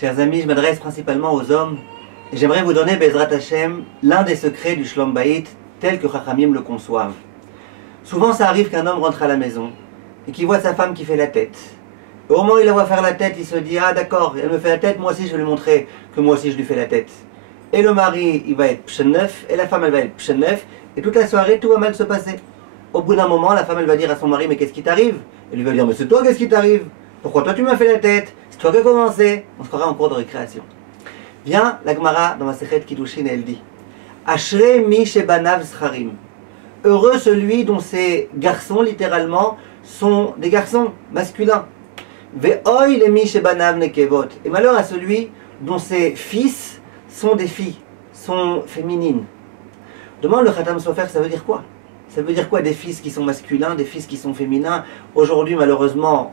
Chers amis, je m'adresse principalement aux hommes et j'aimerais vous donner, Bezrat Hashem, l'un des secrets du Shlom Bayit tel que Chachamim le conçoivent. Souvent, ça arrive qu'un homme rentre à la maison et qu'il voit sa femme qui fait la tête. Au moment où il la voit faire la tête, il se dit « Ah d'accord, elle me fait la tête, moi aussi je vais lui montrer que moi aussi je lui fais la tête. » Et le mari, il va être pshenneuf, et la femme, elle va être pshenneuf, et toute la soirée, tout va mal se passer. Au bout d'un moment, la femme, elle va dire à son mari « Mais qu'est-ce qui t'arrive ?» Et lui va dire « Mais c'est toi, qu'est-ce qui t'arrive? Pourquoi toi tu m'as fait la tête? C'est toi qui as commencé. » On se croirait en cours de récréation. Vient la Gemara dans ma Sechet Kiddushin et elle dit « Ashrei mi shebanav zcharim » Heureux celui dont ses garçons, littéralement, sont des garçons masculins. Ve'oy le mi shebanav nekevot. Et malheur à celui dont ses fils sont des filles, sont féminines. Demande le Khatam Sofer, ça veut dire quoi? Ça veut dire quoi des fils qui sont masculins, des fils qui sont féminins? Aujourd'hui, malheureusement,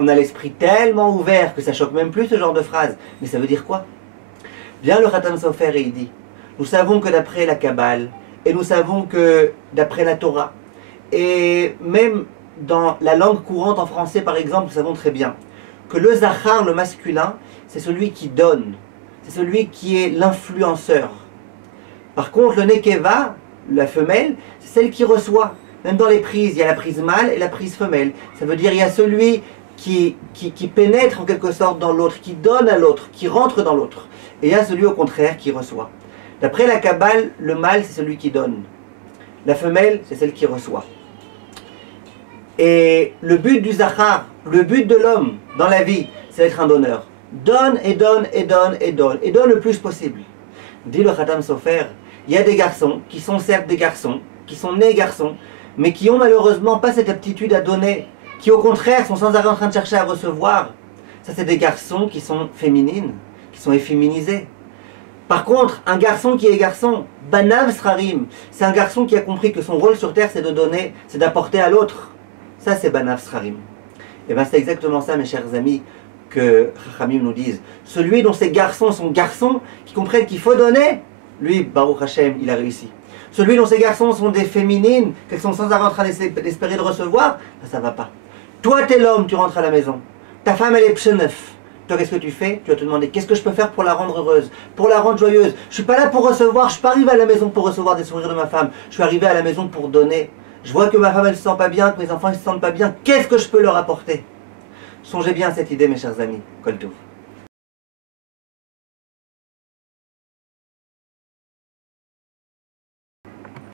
on a l'esprit tellement ouvert que ça choque même plus ce genre de phrase. Mais ça veut dire quoi? Vient le Khatam Sofer et il dit, nous savons que d'après la Kabbale, et nous savons que d'après la Torah, et même dans la langue courante en français par exemple, nous savons très bien que le Zachar, le masculin, c'est celui qui donne, c'est celui qui est l'influenceur. Par contre, le Nekeva, la femelle, c'est celle qui reçoit. Même dans les prises, il y a la prise mâle et la prise femelle. Ça veut dire il y a celui qui pénètre en quelque sorte dans l'autre, qui donne à l'autre, qui rentre dans l'autre. Et il y a celui au contraire qui reçoit. D'après la Kabbale, le mâle c'est celui qui donne. La femelle c'est celle qui reçoit. Et le but du Zachar, le but de l'homme dans la vie, c'est d'être un donneur. Donne et donne et donne et donne. Et donne le plus possible. Dit le Khatam Sofer, il y a des garçons qui sont certes des garçons, qui sont nés garçons, mais qui ont malheureusement pas cette aptitude à donner, qui au contraire sont sans arrêt en train de chercher à recevoir. Ça c'est des garçons qui sont féminines, qui sont efféminisés. Par contre, un garçon qui est garçon, Banav Srarim, c'est un garçon qui a compris que son rôle sur terre c'est de donner, c'est d'apporter à l'autre. Ça c'est Banav Srarim. Et bien c'est exactement ça mes chers amis que Chachamim nous disent. Celui dont ces garçons sont garçons, qui comprennent qu'il faut donner, lui, Baruch Hashem, il a réussi. Celui dont ces garçons sont des féminines, qu'elles sont sans arrêt en train d'espérer de recevoir, ça va pas. Toi t'es l'homme, tu rentres à la maison. Ta femme elle est psheneuf. Toi, qu'est-ce que tu fais? Tu vas te demander, qu'est-ce que je peux faire pour la rendre heureuse, pour la rendre joyeuse? Je suis pas là pour recevoir, je suis pas arrivé à la maison pour recevoir des sourires de ma femme. Je suis arrivé à la maison pour donner. Je vois que ma femme, elle se sent pas bien, que mes enfants, ils se sentent pas bien. Qu'est-ce que je peux leur apporter? Songez bien à cette idée, mes chers amis. Kol Tov.